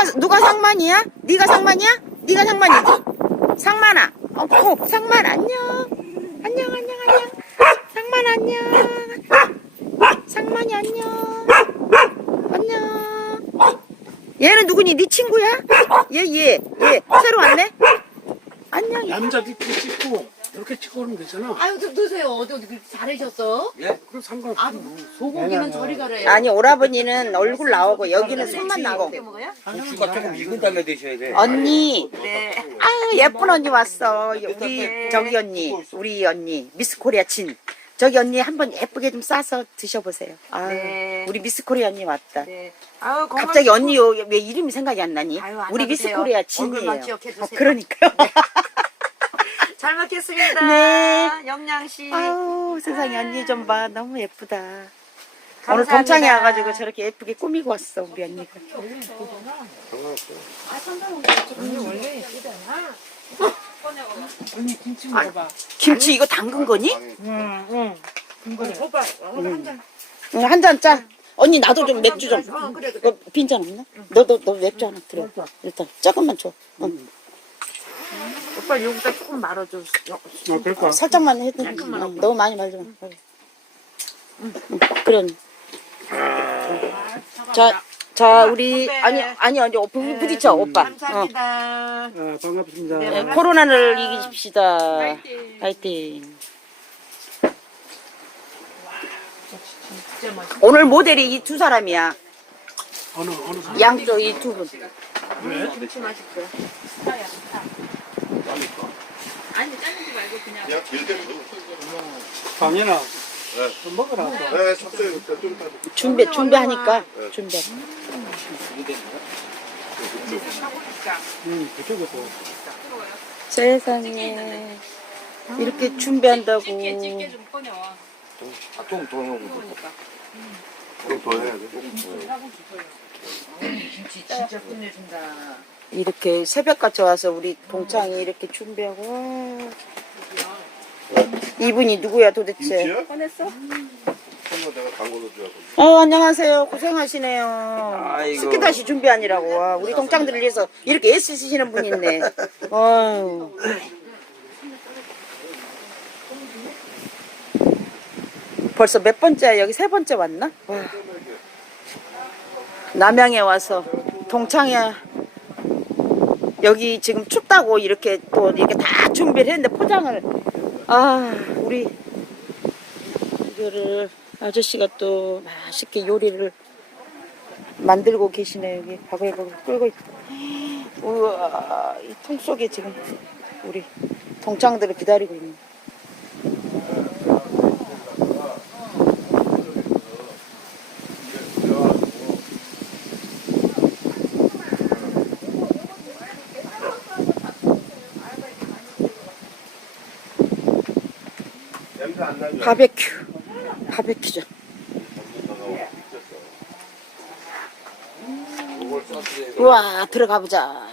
누가 누가 상만이야? 네가 상만이야? 네가 상만이지? 상만아. 어, 어 상만 안녕. 안녕 안녕 안녕. 상만 안녕. 상만이 안녕. 안녕. 얘는 누구니? 네 친구야? 얘 얘얘 새로 왔네? 안녕. 남자들끼리 찍고 이렇게 찍어오면 되잖아. 아유, 좀 드세요. 어디 어디 그렇게 잘하셨어? 그럼 상관없어. 아, 소고기는 저리 가래요. 아니 오라버니는 얼굴 나오고 여기는 손만 먹어요? 고추가 조금 익은 다음에 드셔야 돼. 언니. 네. 아유 예쁜 언니 왔어. 우리 저기 언니, 우리 언니 미스 코리아 친. 저기 언니 한번 예쁘게 좀 싸서 드셔보세요. 아, 네. 우리 미스 코리아 언니 왔다. 네. 아유, 건강 갑자기 언니 요- 왜 이름이 생각이 안 나니? 아유, 안 우리 나도 미스 돼요. 코리아 얼굴만. 기억해 주세요. 어, 그러니까요. 잘 먹겠습니다. 네. 영양 씨. 아우 세상에 언니 좀 봐. 너무 예쁘다. 감사합니다. 오늘 동창회 와가지고 저렇게 예쁘게 꾸미고 왔어 우리 언니가. 언니 김치 먹어봐. 김치 이거 담근 거니? 응, 응. 오빠, 한 잔. 응, 한 잔 짜. 언니 나도 좀 맥주 좀. 어, 그래, 그래. 너 빈잔 없나? 너너 너 맥주 하나 들어. 일단 조금만 줘. 응. 오빠 여기다 조금 말아줘. 어, 그럴까? 살짝만 해도 응, 너무 많이 말지 마. 응. 응, 그래. 자, 자 우리 건배. 아니 아니 아니 부, 부딪혀 오빠. 어. 감사합니다. 아, 반갑습니다. 네, 코로나를 이기십시다. 파이팅. 오늘 모델이 이 두 사람이야. 어느, 어느 사람? 양쪽 이 두 분. 그냥 길게 방연아. 좀 먹어라. 네, 샀어요. 그때 좀 준비 준비하니까 준비. 응, 그쪽에서. 세상에 이렇게 준비한다고. 아, 좀더 넣어. 좀더 해야 돼. 김치 진짜 끝내준다. 이렇게 새벽같이 와서 우리 동창이 이렇게 준비하고 와. 이분이 누구야 도대체? 김치요? 꺼냈어? 설마 내가 담궈서 줘야 어 안녕하세요 고생하시네요. 아이고. 스키 다시 준비하느라고 와, 우리 동창들을 위해서 이렇게 애쓰시는 분이 있네. 어휴. 벌써 몇 번째야 여기 세 번째 왔나? 와. 남양에 와서 동창회 여기 지금 춥다고 이렇게 또 이렇게 다 준비를 했는데 포장을 아. 우리 이거를 아저씨가 또 맛있게 요리를 만들고 계시네 여기. 바글바글 끓고 있. 우와 이 통 속에 지금 우리 동창들을 기다리고 있네 바베큐. 바베큐죠. 우와 들어가 보자.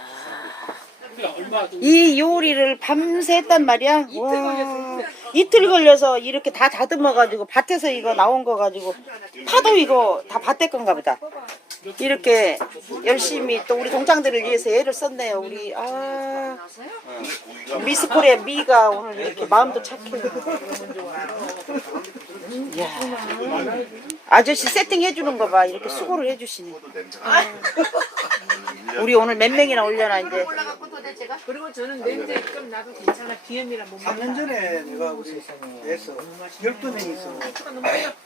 이 요리를 밤새 했단 말이야? 와. 이틀 걸려서 이렇게 다 다듬어 가지고 밭에서 이거 나온 거 가지고 파도 이거 다 밭에 건가 보다 이렇게 열심히 또 우리 동창들을 위해서 애를 썼네요 우리. 아. 미스코리아 미가 오늘 이렇게 마음도 착해 아저씨 세팅 해 주는 거 봐. 이렇게 수고를 해 주시네 우리 오늘 몇 명이나 올려놔 이제. 올라가고 도대체가? 그리고 저는 냄새 좀 나도 괜찮아. 비염이라 못 먹어. 3년 전에 내가 우리 에서 12명이 있어.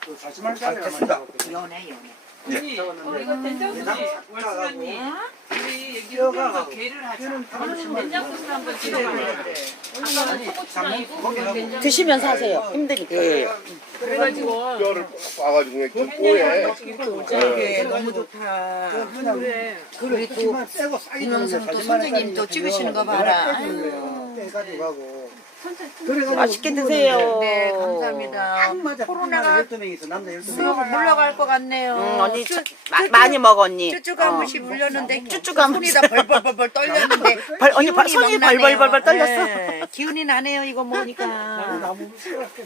그 40만짜리 됐습니다. 연해 연해. 언니, 어, 이거 된장국이 월수언니 여기 흡연과 게를 하자. 한번 찍어봐요. 아까는 이거 된장. 드시면서 하세요 힘드니까 그래가지고 뼈를 꽈가지고 그냥 좀 꼬해. 이게 너무 좋다. 그냥 그래. 우리 또 그렇지만 떼고 싸게 동영상 또 선생님 또 찍으시는 거 봐라. 가고. 그래가지고 맛있게 드세요 네 감사합니다. 딱 맞아. 코로나가 12명이서 남자 12명. 쑥 물러갈 것 같네요. 응, 언니 차- 마- 많이 먹어 언니 쭈쭈 가무시 물렸는데 쭈쭈 가무시. 손이 다 벌벌벌벌 떨렸는데 벌- 언니 벌- 기운이 손이 막 나네요. 벌벌벌벌 떨렸어. 네, 기운이 나네요 이거 먹으니까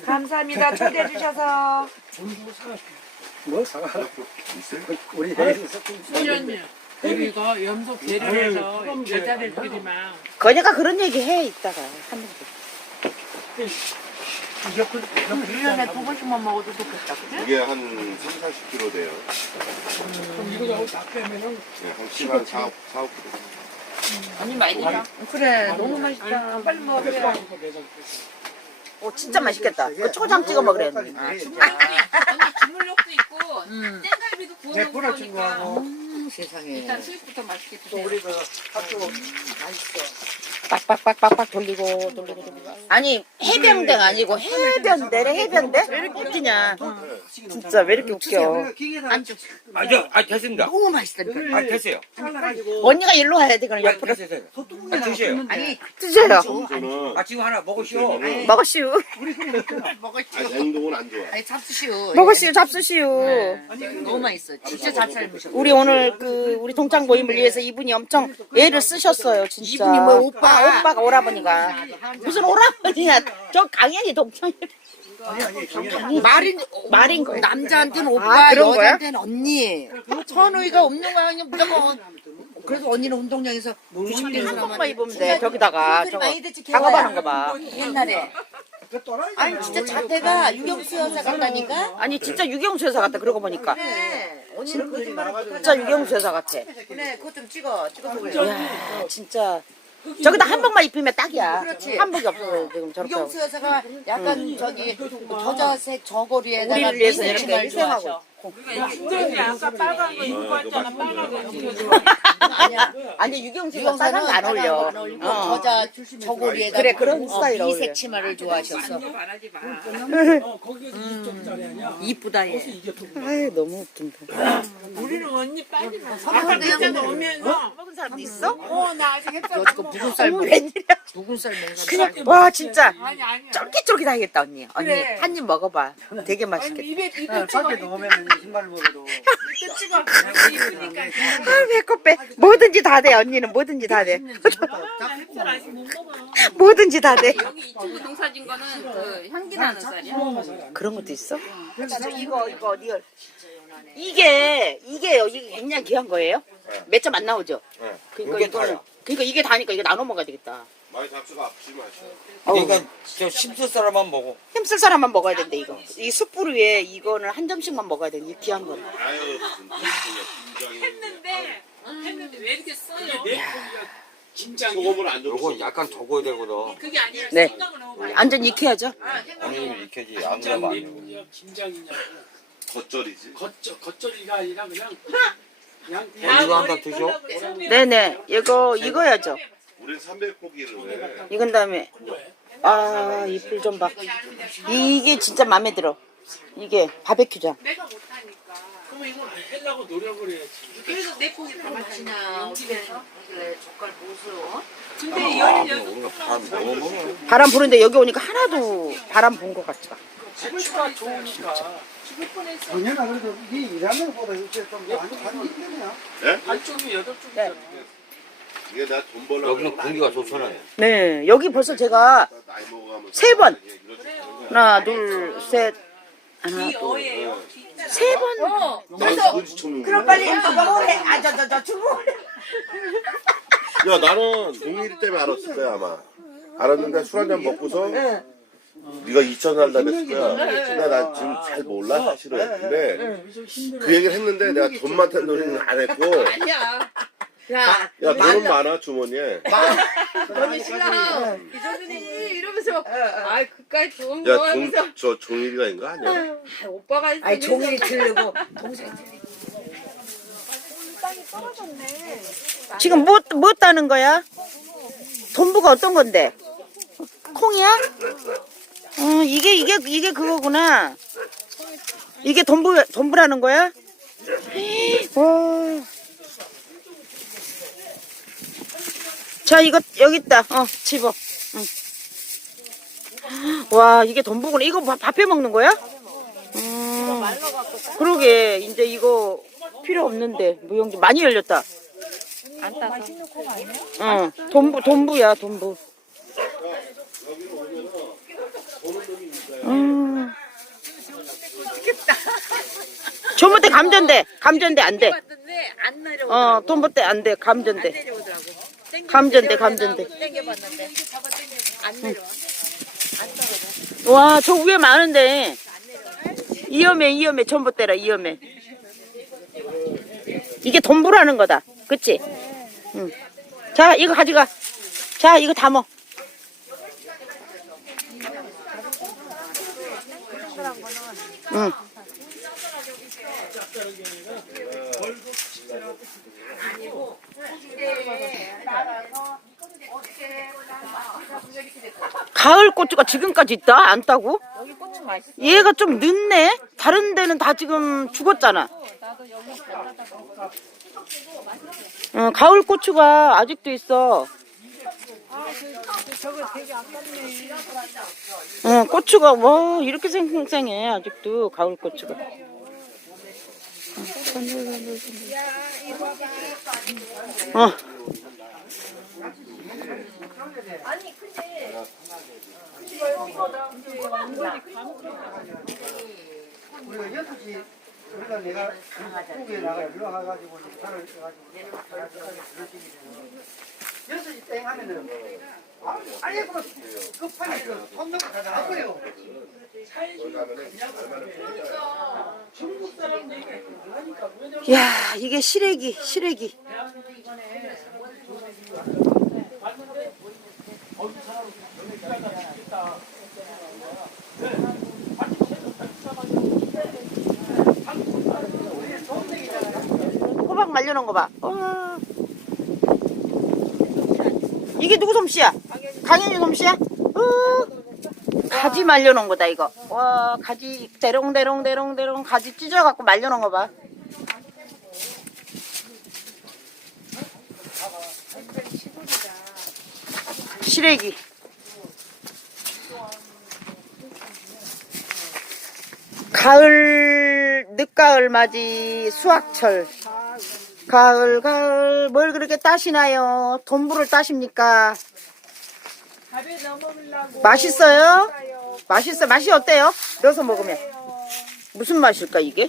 감사합니다 초대해 주셔서 뭘 사가? 우리 언니, 그리고 염소 개를 해서 여자들끼리만 그러니까 그런 얘기 해 이따가 하는 거. 옆을 1년에 두 번씩만 먹어도 좋겠다. 그지? 이게 한 3, 40kg 돼요. 그럼 이거 다 빼면은 네, 한 시간 4, 4, 5kg. 언니 많이 드자. 그래, 너무 맛있다. 빨리 먹어. 오 진짜 맛있겠다. 그 초장 찍어 먹으래. 언니. 언니 주물럭도 있고 땡갈비도 구워 내 먹을 거니까 친구하고 세상에. 일단 수육부터 맛있게 또 드세요. 우리 그 학교 빡빡빡빡빡 돌리고 돌리고 돌리고. 아니 해병대가 아니고 해변대래 해변대? 왜 이렇게 웃기냐? 진짜 왜 이렇게 웃겨? 앉아 아, 저, 아, 됐습니다. 너무 맛있다니까. 아, 됐어요. 잘라가지고 언니가 일로 와야 돼 그럼 아, 옆으로 됐어요. 네. 아, 드세요. 아니, 드세요. 저는 아, 지금 하나 먹으시오. 먹으시오. 아니, 냉동은 안 좋아. 아니 잡수시오. 먹으시오 잡수시오. 너무 맛있어. 진짜 잘 삶으셔. 우리 오늘 그 우리 동창 모임을 위해서 이분이 엄청 애를 쓰셨어요 진짜. 이분이 뭐 오빠? 아, 오빠가 오라버니가 무슨 오라버니야? 저 강현이 동창이. 말인 말인 거. 남자한테는 아, 오빠, 그런 거야? 여자한테는 언니. 선우이가 없는 거야 그냥 무조건. 그래서 언니는 운동장에서 한 번만 입으면 돼. 저기다가 저거 많이 듣지, 작업하는 거 봐. 옛날에. 아니 진짜 자태가 유경수 여사 같다니까. 아니 진짜 유경수 여사 같다. 그러고 보니까 그래. 언니는 못하잖아. 진짜 유경수 여사 같아. 그래, 그거 좀 찍어. 찍어서 올려. 야 진짜 저기다 한복만 입히면 딱이야. 그렇지. 한복이 없어 지금 저렇게. 하고. 유경수 여사가 약간 저기 저자색 저고리에다가 우리를 위해서 미니 이렇게 치마를 희생하고. 좋아하셔. 윤정이 아까 빨간 거 입고 왔잖아. 빨간 거 입고 아니야. 아니 유경수가 유경사는 빨간 거안 어울려. 안 어울리고 어. 저자 저고리에다가 그래, 그런 어, 스타일 어울려. 미색 치마를 좋아하셨어. 말하지 마. 어, 아니야. 이쁘다 얘. 이게 또 아이 너무 웃긴다. 우리는 언니 빠지마. 아까 아까 그냥 오면서 먹은 사람도 있어? 어, 나 아직 먹어. 무슨 쌀? 웬일이야? 무슨 쌀 먹는 그냥 와 진짜 아니. 쫄깃쫄깃하겠다 언니. 언니 그래. 한 입 먹어봐. 되게 아니 맛있겠다. 입에 입에 어, 찍어. 밖에 놓으면 신발 먹어도 입에 찍어. 이쁘니까. 아 배꼽 빼. 뭐든지 다 돼. 언니는 뭐든지 다 돼. 나 햇살 아직 못 먹어. 뭐든지 다 돼. 여기 이 친구 농사진 거는 그 향기 나는 쌀이야. 그런 것도 있어? 이거 이거 리얼. 이게 이게요. 이게 굉장히 귀한 거예요? 몇 점 안 나오죠? 네. 그러니까 이게 이거는 다야. 그러니까 이게 다니까 이거 나눠 먹어야 되겠다. 많이 잡수가 아프지 마시오. 그러니까 저 심술 사람만 먹어. 힘쓸 사람만 먹어야 된대 이거. 이 숯불 위에 이거는 한 점씩만 먹어야 돼. 이 귀한 거는. 아유, 진짜 김장이. 했는데 했는데 왜 이렇게 써요? 소금을 안 요거 줬어. 약간 더 구워야 되거든. 그게 아니라 네. 생각을 너무 많이. 완전 익혀야죠. 아니, 익혀지. 안 돼. 내분이야 김장이냐고. 겉절이지. 겉절 겉절이가 아니라 그냥 그냥 언니가 한잔 드셔? 네네. 이거 익어야죠. 우린 300고기를 왜? 익은 다음에 아 이불 좀 봐. 이게 진짜 마음에 들어. 이게 바베큐장. 내가 못하니까. 그러면 이걸 하려고 노력을 해야지. 그래서 내 고기 다 그냥 어디에서 그래 젓갈 보수. 근데 아, 열이 뭐 우리가 바람 너무. 바람 부는데 여기 오니까 하나도 바람 본 것 같지 않아. 치가 좋으니까. 정연아 그래도 이 일하는 것보다 이렇게 좀 많이 가는 힘드냐 한쪽이 여덟 네. 쪽이잖아. 이게 나 돈 벌려고. 여기는 공기가 좋잖아요. 네 여기 벌써 제가 나이 먹어가면서. 세 번. 하나 둘 셋 하나 이 어예요. 세 번. 나 돈지 쳤는 거야. 빨리 먹으래. 아저 저 저 주부. 야 나는 동일 때문에 알았을 거야 아마 알았는데 술 한 잔 먹고서 네가 2천 살다 그랬을 거야 근데 나 지금 잘 몰라 사실은 근데 그 얘기를 했는데 내가 돈 많다는 소리는 안 했고 아니야. 야, 야 돈은 많아 주머니에 언니 신랑 이정준이 이러면서 아 그까지 좋은 거 하면서 야 저 종일이가 인거 아니야? 오빠가 아니 종이 들고 지금 뭐, 뭐 따는 거야? 돈부가 어떤 건데? 콩이야? 어, 이게, 이게, 이게 그거구나. 이게 돈부, 돈부라는 거야? 와. 자, 이거, 여기 있다. 어, 집어. 응. 와, 이게 돈부구나. 이거 밥- 밥해 먹는 거야? 음, 그러게, 이제 이거 필요 없는데. 무용지 많이 열렸다. 응, 돈부, 돈부야, 돈부. 음. 조못대 감전돼, 감전돼, 안 돼. 안 나. 어 돈보대 안돼 감전돼 감전돼 감전돼. 와. 저 위에 많은데. 이염에 이염에 전봇대라 이염에 이게 돈부라는 거다. 그치? 응. 자 이거 가져가. 자 이거 담어 응. 가을 고추가 지금까지 있다? 안 따고? 얘가 좀 늦네? 다른 데는 다 지금 죽었잖아. 어, 가을 고추가 아직도 있어. 어, 고추가, 와, 이렇게 생생해. 아직도, 가을 고추가. 어. 우리가 여섯 시 그러다 내가 북에 나가 일로 가가지고 차를 가지고 여섯 시 땡 하면은 아, 아예 그 급하게 그손 놓고 가자 안 그래요. 야, 이게 시래기, 시래기. 호박 말려놓은 거 봐. 와. 이게 누구 솜씨야? 강현이 솜씨야? 어. 가지 말려놓은 거다 이거. 와 가지 대롱대롱대롱대롱 가지 찢어갖고 말려놓은 거 봐. 시래기. 가을 늦가을 맞이 수확철. 가을 가을 뭘 그렇게 따시나요? 돈부를 따십니까? 맛있어요? 맛있어. 맛이 어때요? 넣어서 먹으면. 무슨 맛일까 이게?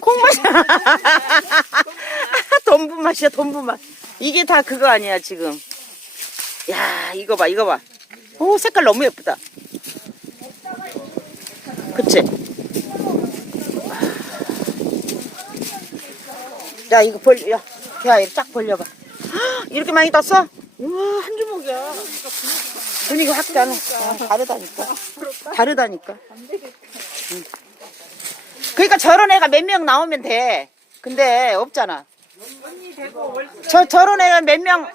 콩맛. 돈부 맛이야 돈부 맛. 이게 다 그거 아니야 지금. 야 이거 봐 이거 봐. 오 색깔 너무 예쁘다. 그치? 야 이거 벌려 야, 야 이거 쫙 벌려봐. 헉, 이렇게 많이 땄어? 우와 한 주먹이야. 분위기 확 다르, 아, 다르다니까. 다르다니까. 응. 그러니까 저런 애가 몇 명 나오면 돼. 근데 없잖아. 저 저런 애가 몇 명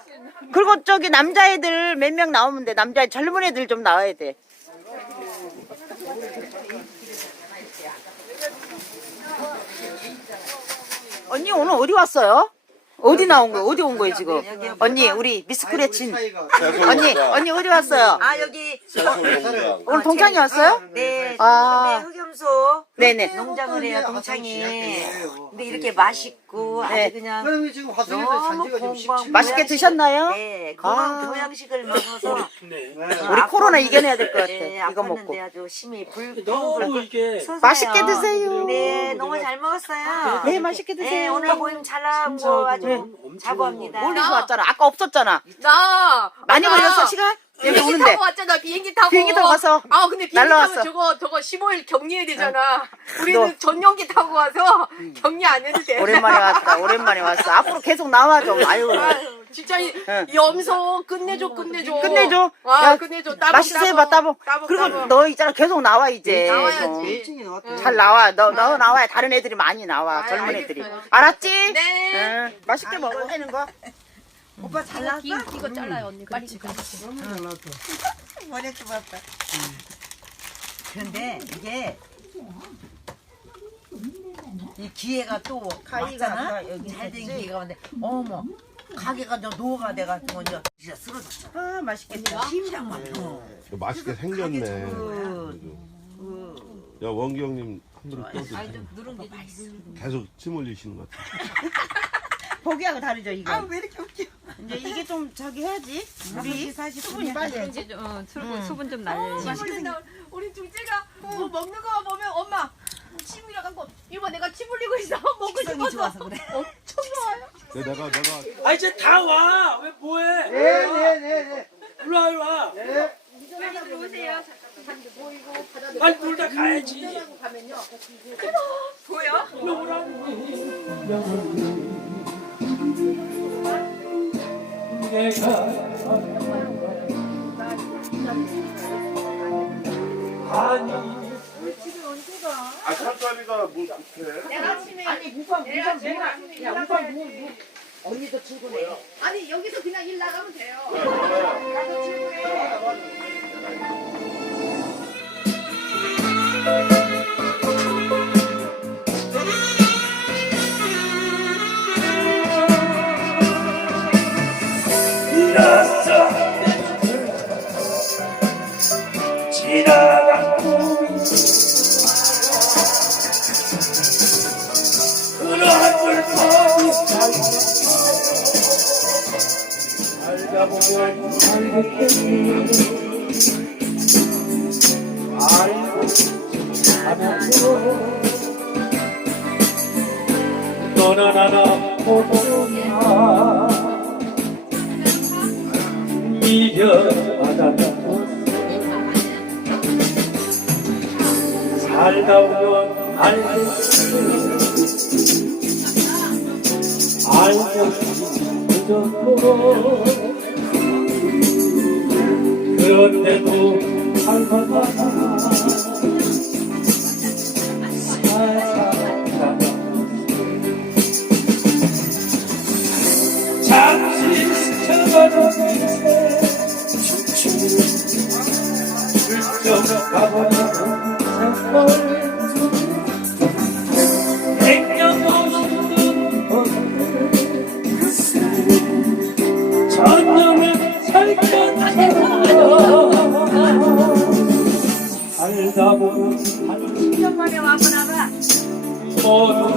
그리고 저기 남자애들 몇 명 나오면 돼. 남자 젊은 애들 좀 나와야 돼 언니 오늘 어디 왔어요? 어디 나온 거예요? 어디 온 거예요 지금? 언니 우리 미스크래친 언니 언니 어디 왔어요? 아 여기 오늘 동창이 왔어요? 네 아. 근데 흑염소 네네. 농장을 해요 동창이. 근데 이렇게 맛있고 네. 아주 그냥 그럼 지금 화성에서 너무 산지가 지금 공부하고 17년 맛있게 드셨나요? 네 건강 아. 보양식을 먹어서 네. 우리 코로나 이겨내야 될 것 같아. 네, 이거 먹고. 아주 심히 불 너무 이게 솟아요. 맛있게 드세요. 네 너무 잘 먹었어요. 네 맛있게 네, 드세요. 오늘 모임 잘 나고 아주 자부합니다. 멀리서 왔잖아. 아까 없었잖아. 나 많이 나 걸렸어 시간? 여기 비행기 오는데. 타고 왔잖아 비행기 타고 비행기 타고 가서 아 근데 비행기 날라왔어. 타면 저거 저거 15일 격리해야 되잖아 우리는 너. 전용기 타고 와서 격리 안 해도 돼 오랜만에 왔다. 오랜만에 왔어. 앞으로 계속 나와 좀. 아유. 아유, 진짜 이, 응. 이 염소 끝내줘 끝내줘 끝내줘. 아 야, 끝내줘 따봉 맛있어 해봐 따봉. 따봉 그리고 따봉. 너 있잖아 계속 나와 이제. 나와야지. 좀. 일찍이 나왔다. 잘 나와. 너, 너 나와야 다른 애들이 많이 나와. 아이, 젊은 알겠어요. 애들이. 알았지? 네. 응. 맛있게 먹어. 하는 거. 오빠 잘 나왔어? 이거 잘라요 언니 빨리 머리 좋았다. 그런데 이게 이 기회가 또 왔잖아. 잘된 기회가 왔는데 어머 가게가 저 노가 돼가지고 이제 진짜 쓰러졌어. 아, 맛있겠다. 심장만. 맛있게 생겼네. 야 원기 형님 한 그릇 떠드세요. 계속 침 흘리시는 것 같아. 보기하고 다르죠, 이거. 아, 왜 이렇게 웃겨? 이제 이게 좀 저기 해야지. 우리 수분이 빨리. 이제 어, 수분, 수분 좀 날려 맛있겠다. 우리 둘째가 뭐 먹는 거 보면 엄마 침 흘려 갖고 이거 내가 침 흘리고 있어 먹고 식성이 싶어서 좋아서 그래. 좋아요 내가 내가 아 이제 다 와. 왜 뭐해? 네 네네네. 일로 와 일로 와. 오세요. 빨리 놀다 가야지. 보여? 일로 오라고. 아니 아 천천히가 뭐 못해. 아니 무방 무방 무방 야 무방 무 무. 언니도 출근해. 아니 여기서 그냥 일 나가면 돼요. 일어서 보면 알겠겠니 알고 하면서 하나 보도냐 미련하다고 살다 보면 알겠지 알겠지 그정 도 그런데도 살다가 잠시 스쳐가는 훌쩍 가버리는 세월 Oh,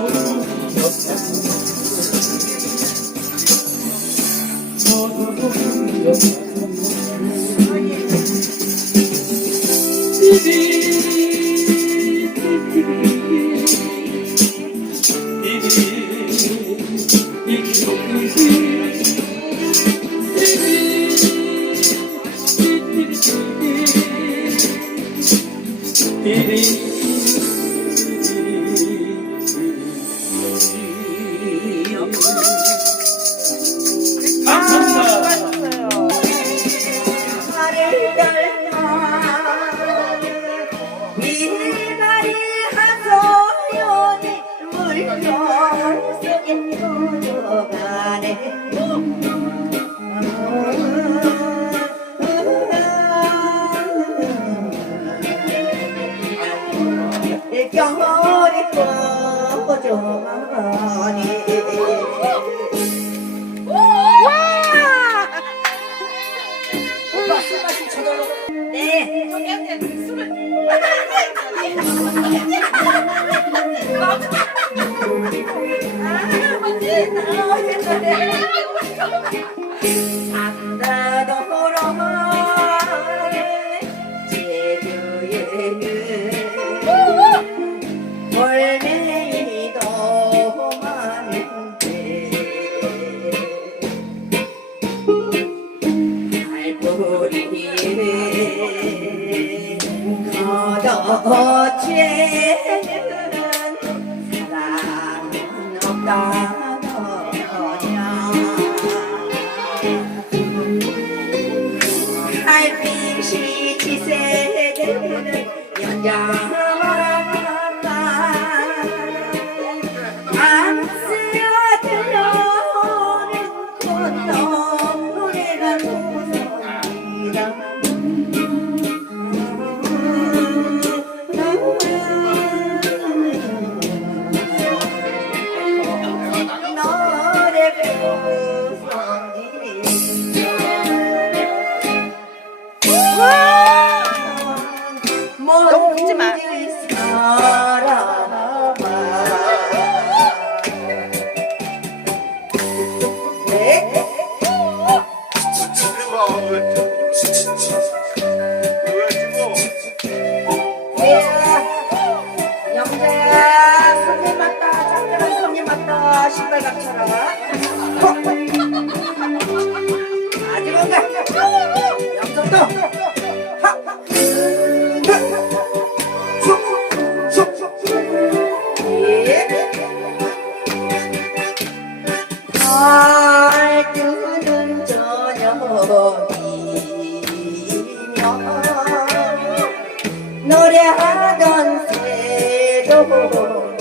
노래하던 새로운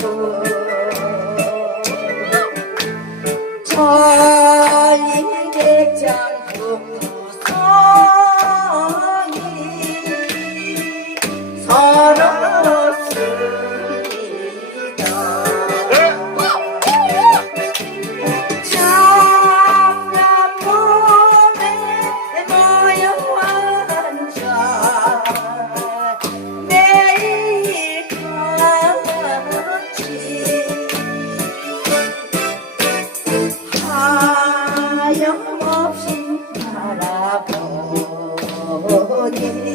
저 again.